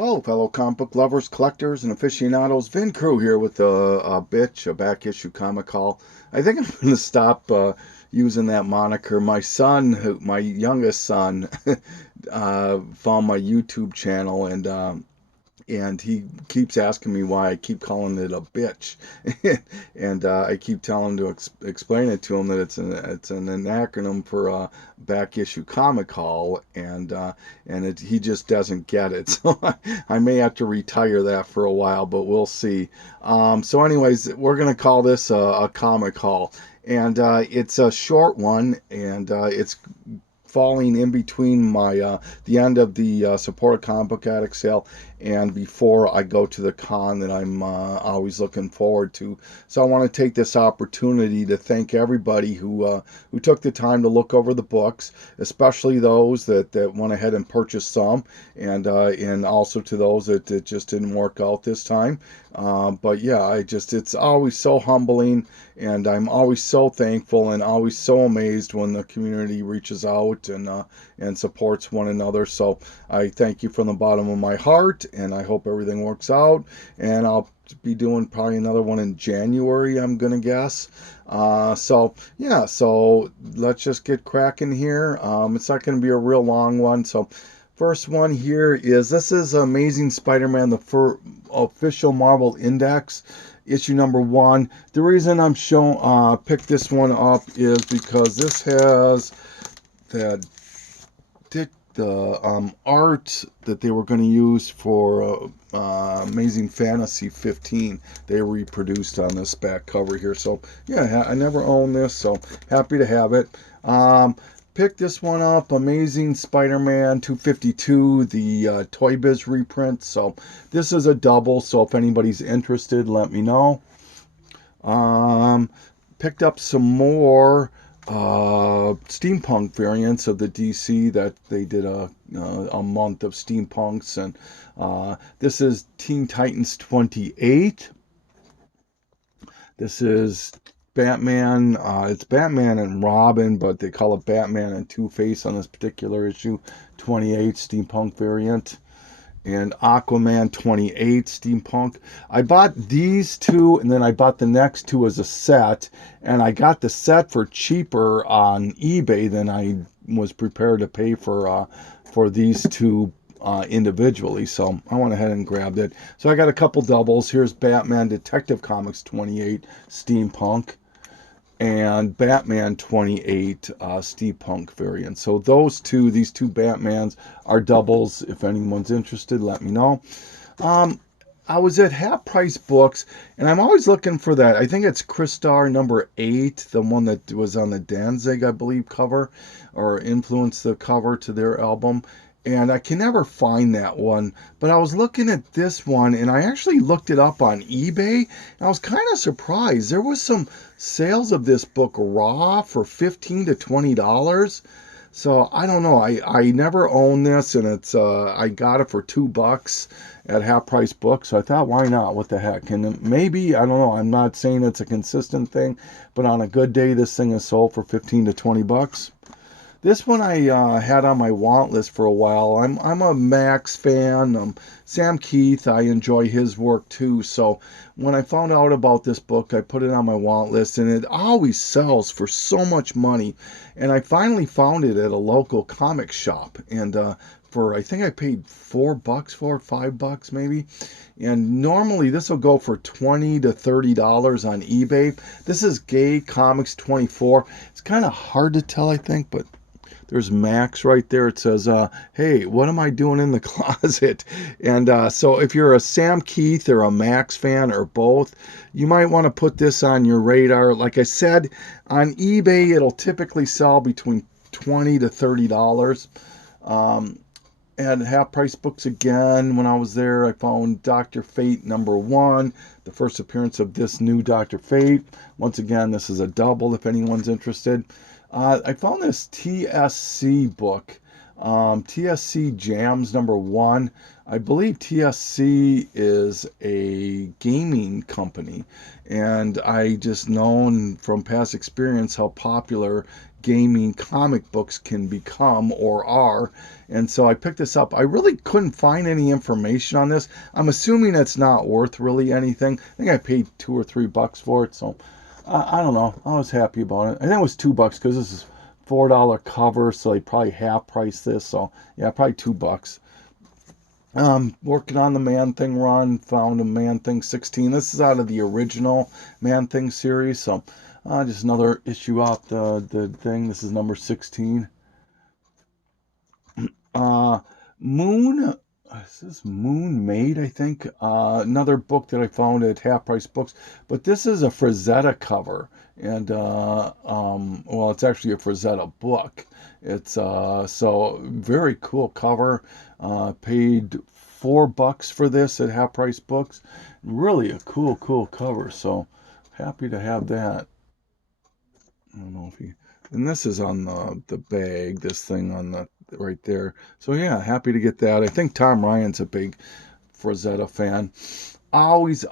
Hello, fellow comic book lovers, collectors, and aficionados. Vin Crew here with a back issue comic haul. I think I'm going to stop using that moniker. My son, my youngest son, found my YouTube channel and he keeps asking me why I keep calling it a bitch, and I keep telling him to explain it to him that it's an acronym for back issue comic haul, and he just doesn't get it. So I may have to retire that for a while, but we'll see. So anyways, we're gonna call this a comic haul, and it's a short one, and it's falling in between my the end of the supported comic book addict sale and before I go to the con that I'm always looking forward to. So I want to take this opportunity to thank everybody who took the time to look over the books, especially those that went ahead and purchased some, and also to those that just didn't work out this time. But yeah, it's always so humbling, and I'm always so thankful and always so amazed when the community reaches out and supports one another. So I thank you from the bottom of my heart, and I hope everything works out. And I'll be doing probably another one in January, I'm gonna guess. So yeah, so let's just get cracking here. It's not gonna be a real long one. So first one here this is Amazing Spider-Man, the official Marvel Index, issue number 1. The reason I'm picked this one up is because this has that the art that they were going to use for Amazing Fantasy 15. They reproduced on this back cover here. So yeah, I never owned this, so happy to have it. Picked this one up, Amazing Spider-Man 252, the Toy Biz reprint. So this is a double, so if anybody's interested, let me know. Picked up some more steampunk variants of the DC that they did a month of steampunks, and this is Teen Titans 28. This is Batman. It's Batman and Robin, but they call it Batman and Two-Face on this particular issue. 28 steampunk variant. And Aquaman 28 steampunk. I bought these two, and then I bought the next two as a set, and I got the set for cheaper on eBay than I was prepared to pay for these two individually. So I went ahead and grabbed it. So I got a couple doubles. Here's Batman Detective Comics 28 steampunk and Batman 28 steampunk variant. So these two Batmans are doubles. If anyone's interested, let me know. I was at Half Price Books, and I'm always looking for that. I think it's Crystar number 8, the one that was on the Danzig, I believe, cover, or influenced the cover to their album. And I can never find that one. But I was looking at this one, and I actually looked it up on eBay, and I was kind of surprised. There was some sales of this book raw for $15 to $20. So I don't know. I never owned this, and it's I got it for $2 at Half Price Books. So I thought, why not? What the heck? And maybe, I don't know. I'm not saying it's a consistent thing, but on a good day, this thing is sold for $15 to $20. This one I had on my want list for a while. I'm a Max fan. Sam Keith, I enjoy his work too. So when I found out about this book, I put it on my want list, and it always sells for so much money. And I finally found it at a local comic shop, and I think I paid $4 for it, $5 maybe. And normally this will go for $20 to $30 on eBay. This is Gay Comics 24. It's kind of hard to tell, I think, but there's Max right there. It says, hey, what am I doing in the closet? And so if you're a Sam Keith or a Max fan or both, you might want to put this on your radar. Like I said, on eBay, it'll typically sell between $20 to $30. And Half Price Books again, when I was there, I found Dr. Fate number 1, the first appearance of this new Dr. Fate. Once again, this is a double if anyone's interested. I found this TSC book. TSC Jams #1. I believe TSC is a gaming company, and I just known from past experience how popular gaming comic books can become or are. And so I picked this up. I really couldn't find any information on this. I'm assuming it's not worth really anything. I think I paid $2 or $3 for it, so I don't know. I was happy about it. I think it was $2 because this is $4 cover, so they probably half price this. So yeah, probably $2. Working on the Man Thing run, found a Man Thing 16. This is out of the original Man Thing series, so just another issue off the thing. This is number 16. Uh, Moon. This is Moon Maid, I think. Another book that I found at Half Price Books, but this is a Frazetta cover, and well, it's actually a Frazetta book. It's so very cool cover. Paid $4 for this at Half Price Books. Really a cool cover. So happy to have that. I don't know if you. And this is on the bag. This thing on the right there. So yeah, happy to get that. I think Tom Ryan's a big Frazetta fan. Always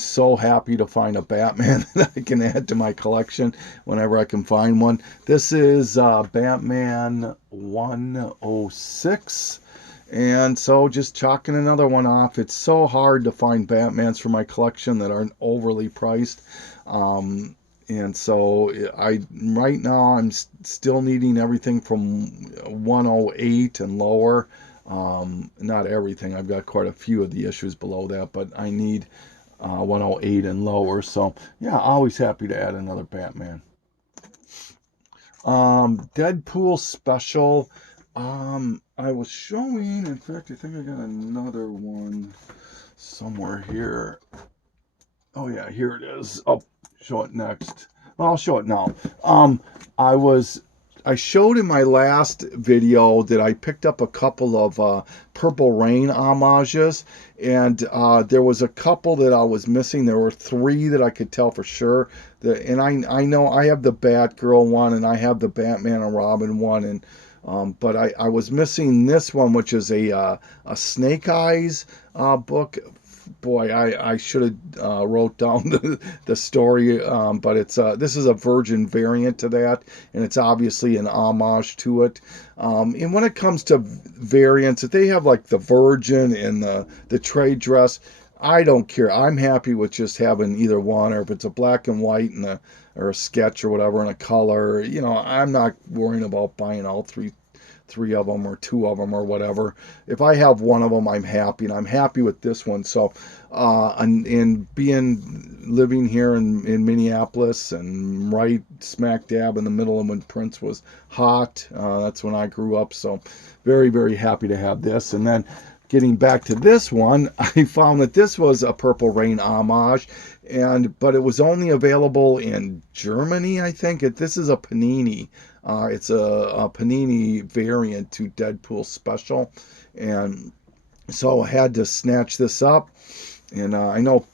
so happy to find a Batman that I can add to my collection whenever I can find one. This is Batman 106. And so just chalking another one off. It's so hard to find Batmans for my collection that aren't overly priced. And so right now I'm still needing everything from 108 and lower. Not everything. I've got quite a few of the issues below that, but I need 108 and lower. So yeah, always happy to add another Batman. Deadpool special. I was showing. In fact, I think I got another one somewhere here. Oh yeah, here it is. I'll show it next. Well, I'll show it now. I showed in my last video that I picked up a couple of Purple Rain homages, and there was a couple that I was missing. There were 3 that I could tell for sure. And I know I have the Batgirl one, and I have the Batman and Robin one, and but I was missing this one, which is a Snake Eyes book. Boy, I should have wrote down the story, but it's this is a Virgin variant to that, and it's obviously an homage to it. And when it comes to variants, if they have like the Virgin and the trade dress, I don't care. I'm happy with just having either one, or if it's a black and white and or a sketch or whatever in a color. I'm not worrying about buying all three of them or 2 of them or whatever. If I have one of them, I'm happy, and I'm happy with this one. So and living here in Minneapolis, and right smack dab in the middle of when Prince was hot, that's when I grew up. So very happy to have this. And then getting back to this one, I found that this was a Purple Rain homage, but it was only available in Germany, I think. This is a Panini. It's a Panini variant to Deadpool special, and so I had to snatch this up. And I know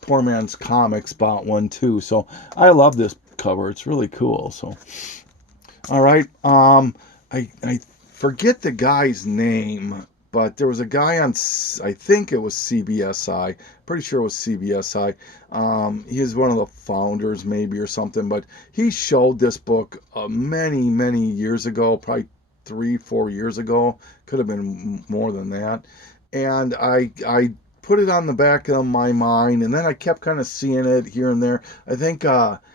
Poor Man's Comics bought one too, so I love this cover. It's really cool. So, all right, I forget the guy's name, but there was a guy on, I think it was CBSI. Pretty sure it was CBSI. He is one of the founders, maybe, or something. But he showed this book many years ago, probably 3-4 years ago. Could have been more than that. And I put it on the back of my mind, and then I kept kind of seeing it here and there. I think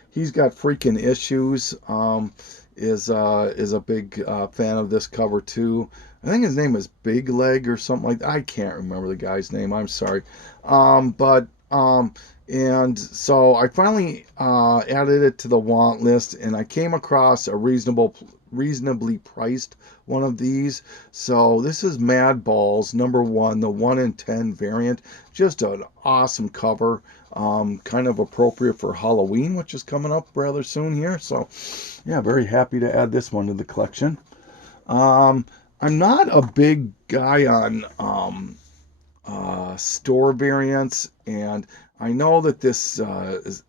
he's got freaking issues. Is a big fan of this cover too. I think his name is Big Leg or something like that. I can't remember the guy's name. I'm sorry. And so I finally added it to the want list, and I came across a reasonably priced one of these. So this is Mad Balls #1, the 1 in 10 variant. Just an awesome cover. Kind of appropriate for Halloween, which is coming up rather soon here. So yeah, very happy to add this one to the collection. I'm not a big guy on store variants, and I know that this is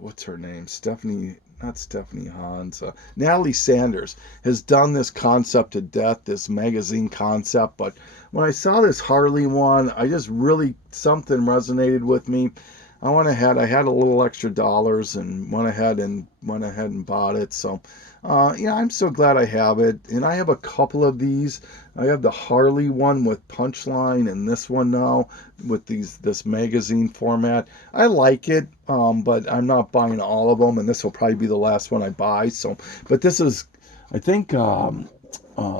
what's her name? Stephanie. not Stephanie Hans. Natalie Sanders has done this concept to death, this magazine concept. But when I saw this Harley one, I just really, something resonated with me. I went ahead. I had a little extra dollars and went ahead and bought it. So, yeah, I'm so glad I have it. And I have a couple of these. I have the Harley one with Punchline and this one now with this magazine format. I like it, but I'm not buying all of them. And this will probably be the last one I buy. So, but this is, I think.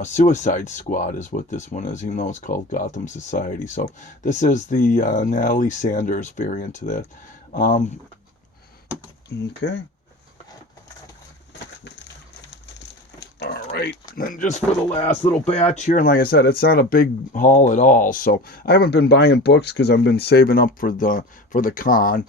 Suicide Squad is what this one is, even though it's called Gotham Society. So this is the Natalie Sanders variant to that. Okay. All right. And just for the last little batch here, and like I said, it's not a big haul at all. So I haven't been buying books because I've been saving up for the con.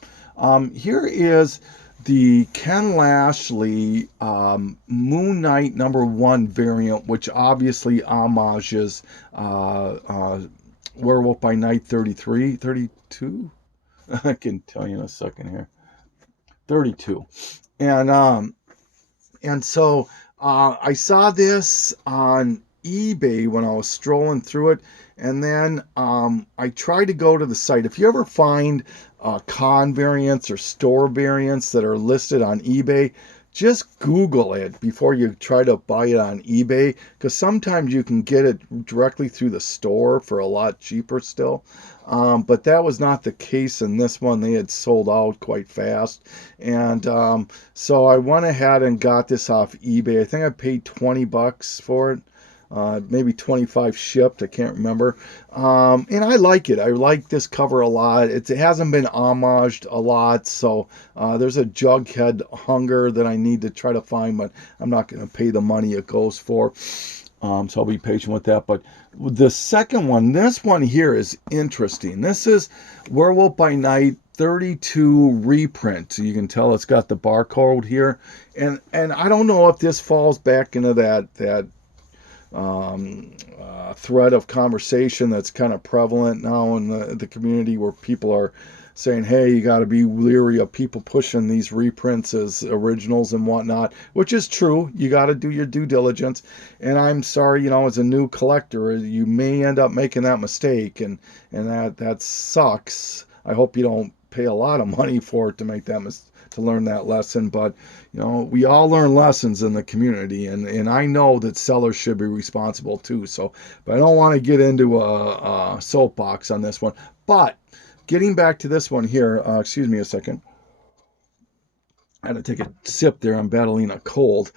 Here is the Ken Lashley Moon Knight #1 variant, which obviously homages Werewolf by Night 33, 32? I can tell you in a second here. 32. And so I saw this on eBay when I was strolling through it, and then I tried to go to the site. If you ever find con variants or store variants that are listed on eBay, just Google it before you try to buy it on eBay, because sometimes you can get it directly through the store for a lot cheaper still. But that was not the case in this one. They had sold out quite fast. And so I went ahead and got this off eBay. I think I paid $20 for it. Maybe 25 shipped. I can't remember. And I like it. I like this cover a lot. It hasn't been homaged a lot. So there's a Jughead Hunger that I need to try to find, but I'm not going to pay the money it goes for. So I'll be patient with that. But the second one, this one here is interesting. This is Werewolf by Night 32 reprint. So you can tell it's got the barcode here. And I don't know if this falls back into that thread of conversation that's kind of prevalent now in the community, where people are saying, hey, you got to be leery of people pushing these reprints as originals and whatnot, which is true. You got to do your due diligence. And I'm sorry, as a new collector, you may end up making that mistake, and that sucks. I hope you don't pay a lot of money for it to make that to learn that lesson. But we all learn lessons in the community, and I know that sellers should be responsible too. So, but I don't want to get into a soapbox on this one. But getting back to this one here, excuse me a second. I had to take a sip there. I'm battling a cold.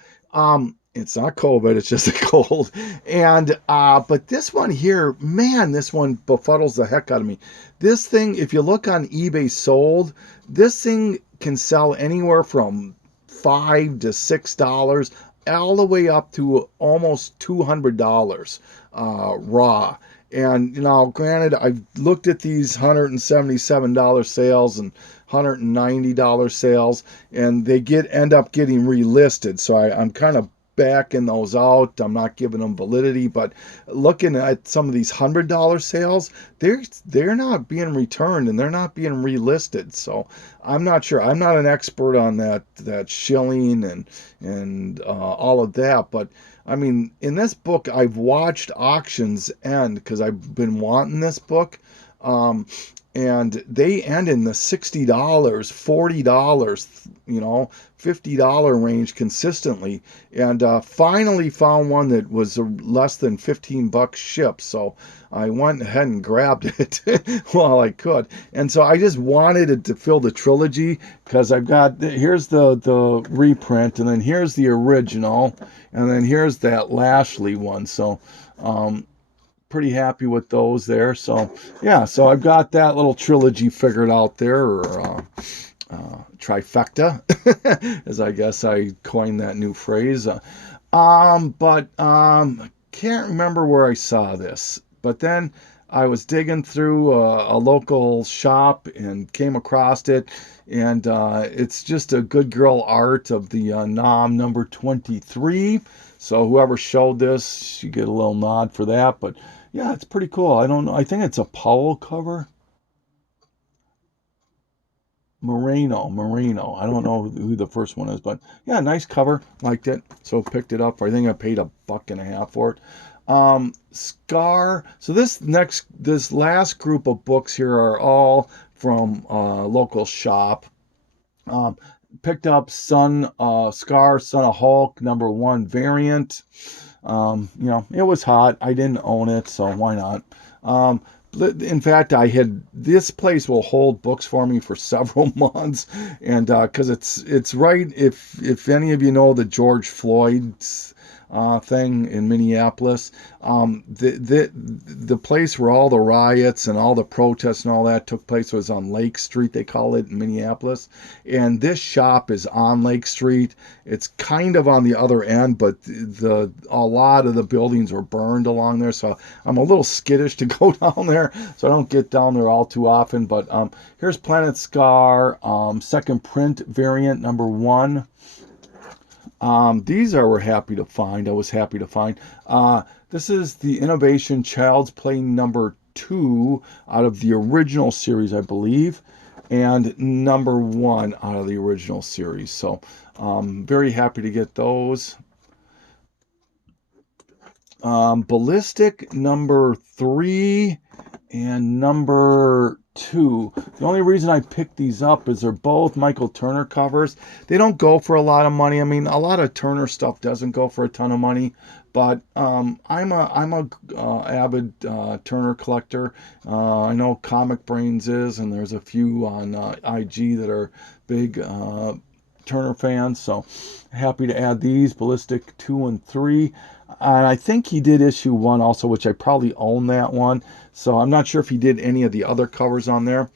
It's not COVID, it's just a cold. And but this one here, man, this one befuddles the heck out of me. This thing, if you look on eBay sold, this thing can sell anywhere from $5 to $6, all the way up to almost $200 raw. And granted, I've looked at these $177 sales and $190 sales, and they end up getting relisted. So I'm kind of backing those out. I'm not giving them validity, but looking at some of these $100 sales, they're not being returned and they're not being relisted. So I'm not sure. I'm not an expert on that shilling and all of that, but I mean, in this book, I've watched auctions end because I've been wanting this book. And they end in the $60, $40, $50 range consistently. And finally found one that was less than $15 shipped. So I went ahead and grabbed it while I could. And so I just wanted it to fill the trilogy, because here's the reprint, and then here's the original, and then here's that Lashley one. So, pretty happy with those there. So yeah, so I've got that little trilogy figured out there, or trifecta, as I guess I coined that new phrase. But can't remember where I saw this, but then I was digging through a local shop and came across it, and it's just a good girl art of the Nom number 23. So whoever showed this, you get a little nod for that. But yeah, it's pretty cool. I don't know. I think it's a Powell cover. Moreno. I don't know who the first one is, but yeah, nice cover. Liked it. So picked it up. I think I paid $1.50 for it. Scar. So this last group of books here are all from local shop. Um, Picked up Scar, Son of Hulk, #1 variant. It was hot. I didn't own it, so why not? Um, in fact, this place will hold books for me for several months, and because it's right. If any of you know the George Floyd's thing in Minneapolis, the place where all the riots and all the protests and all that took place was on Lake Street. They call it in Minneapolis, and this shop is on Lake Street. It's kind of on the other end, but a lot of the buildings were burned along there, so I'm a little skittish to go down there, so I don't get down there all too often. But here's Planet Scar, second print variant, #1. These we're happy to find. I was happy to find. This is the Innovation Child's Play #2 out of the original series, I believe, and #1 out of the original series. So, very happy to get those. Ballistic #3 and #2. The only reason I picked these up is they're both Michael Turner covers. They don't go for a lot of money. I mean, a lot of Turner stuff doesn't go for a ton of money, but I'm a avid Turner collector. I know Comic Brains is, and there's a few on IG that are big Turner fans. So happy to add these Ballistic 2 and 3. And I think he did issue 1 also, which I probably own that one. So I'm not sure if he did any of the other covers on there.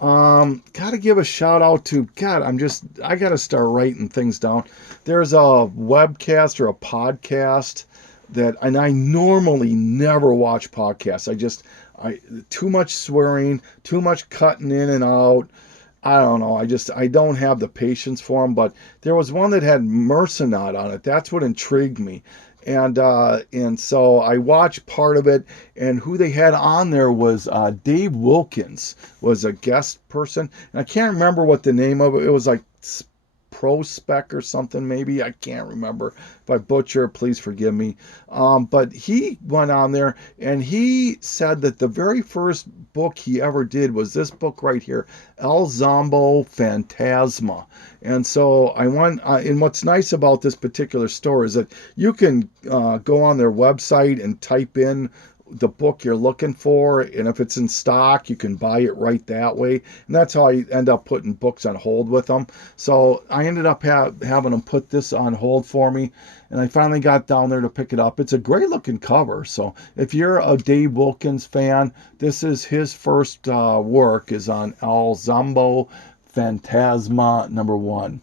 Gotta give a shout out to God. I gotta start writing things down. There's a webcast or a podcast and I normally never watch podcasts. I too much swearing, too much cutting in and out. I don't know. I don't have the patience for them. But there was one that had Mercenaut on it. That's what intrigued me. And so I watched part of it, and who they had on there was Dave Wilkins was a guest person, and I can't remember what the name of it. It was like Prospec or something, maybe. I can't remember. If I butcher, please forgive me. But he went on there and he said that the very first book he ever did was this book right here, El Zombo Phantasma. And so I went, and what's nice about this particular store is that you can go on their website and type in the book you're looking for, and if it's in stock you can buy it right that way, and that's how I end up putting books on hold with them. So I ended up having them put this on hold for me, and I finally got down there to pick it up. It's a great looking cover, so if you're a Dave Wilkins fan, this is his first work is on El Zombo Phantasma #1.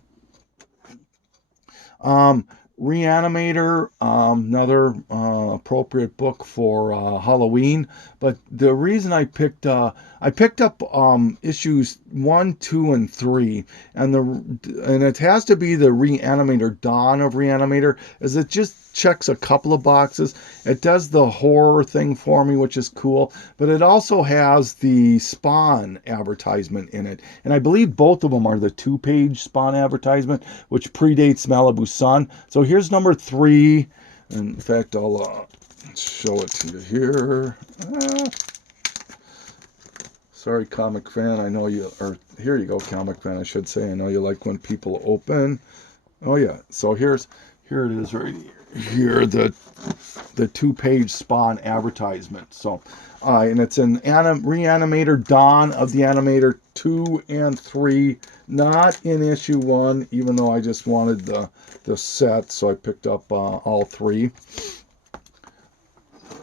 Reanimator, another appropriate book for Halloween. But the reason I picked up issues 1, 2, and 3, and it has to be the Reanimator Dawn of Reanimator, as it just checks a couple of boxes. It does the horror thing for me, which is cool, but it also has the Spawn advertisement in it, and I believe both of them are the 2-page Spawn advertisement, which predates Malibu Sun. So here's #3. In fact, I'll show it to you here. Sorry, comic fan. I know you, or here you go, comic fan, I should say. I know you like when people open. Oh yeah. So here it is right here. The 2-page Spawn advertisement. So, and it's an Reanimator Dawn of the Animator 2 and 3, not in issue 1, even though I just wanted the set, so I picked up all 3.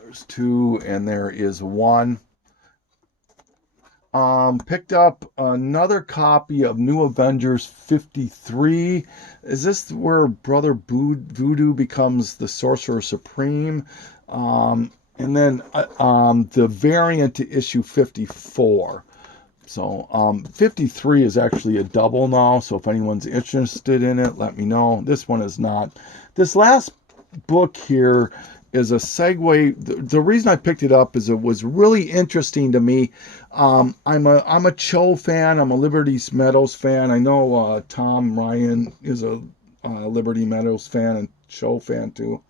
There's 2, and there is 1. Picked up another copy of New Avengers 53. Is this where Brother Voodoo becomes the Sorcerer Supreme? And then the variant to issue 54. So 53 is actually a double now. So if anyone's interested in it, let me know. This one is not. This last book here is a segue. The reason I picked it up is it was really interesting to me. I'm a Cho fan. I'm a Liberty Meadows fan. I know Tom Ryan is a Liberty Meadows fan and Cho fan too.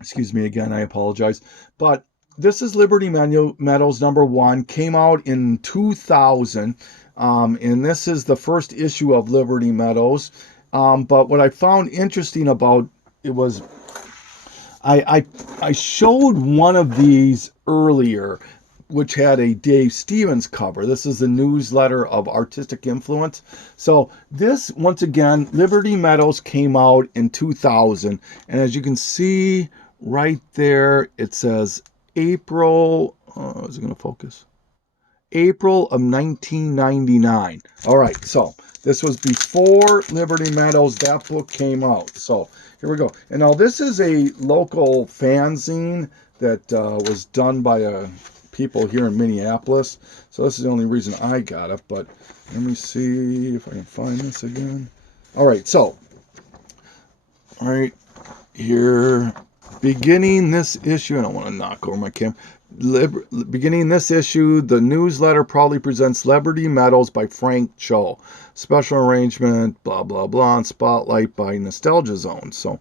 Excuse me again. I apologize. But this is Liberty Meadows #1. Came out in 2000. And this is the first issue of Liberty Meadows. But what I found interesting about it was I showed one of these earlier, which had a Dave Stevens cover. This is the newsletter of Artistic Influence. So this, once again, Liberty Meadows came out in 2000. And as you can see right there, it says April, is it going to focus? April of 1999. All right, so this was before Liberty Meadows, that book came out. So here we go. And now this is a local fanzine that was done by people here in Minneapolis. So this is the only reason I got it. But let me see if I can find this again. All right, so, all right, here, beginning this issue, I don't want to knock over my camera. Beginning this issue, the newsletter proudly presents Liberty Meadows by Frank Cho. Special arrangement, blah, blah, blah, and spotlight by Nostalgia Zone. So,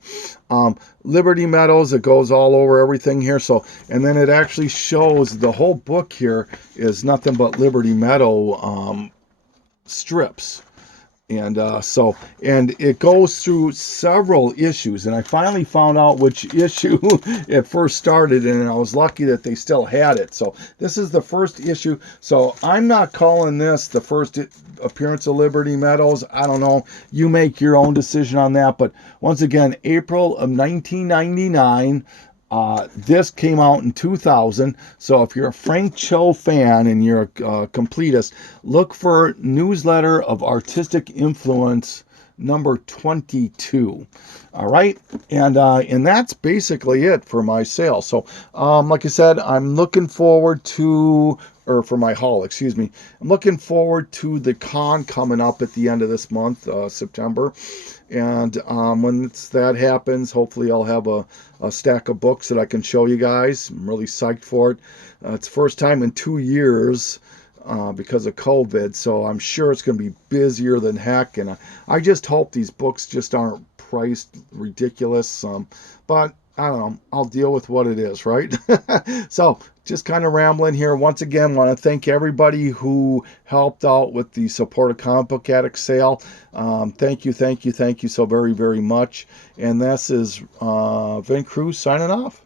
Liberty Meadows, it goes all over everything here. So, and then it actually shows the whole book here is nothing but Liberty Meadow strips. And and it goes through several issues, and I finally found out which issue it first started, and I was lucky that they still had it. So this is the first issue. So I'm not calling this the first appearance of Liberty Meadows. I don't know. You make your own decision on that. But once again, April of 1999. This came out in 2000, so if you're a Frank Cho fan and you're a completist, look for Newsletter of Artistic Influence #22. All right, and that's basically it for my sale. So, like I said, I'm looking forward to, or for my haul, excuse me. I'm looking forward to the con coming up at the end of this month, September. And when that happens, hopefully I'll have a stack of books that I can show you guys. I'm really psyched for it. It's the first time in 2 years because of COVID, so I'm sure it's going to be busier than heck. And I just hope these books just aren't priced ridiculous. But I don't know. I'll deal with what it is, right? So just kind of rambling here. Once again, want to thank everybody who helped out with the Support a Comic Book Addict sale. Thank you so very, very much. And this is Vin Cruz signing off.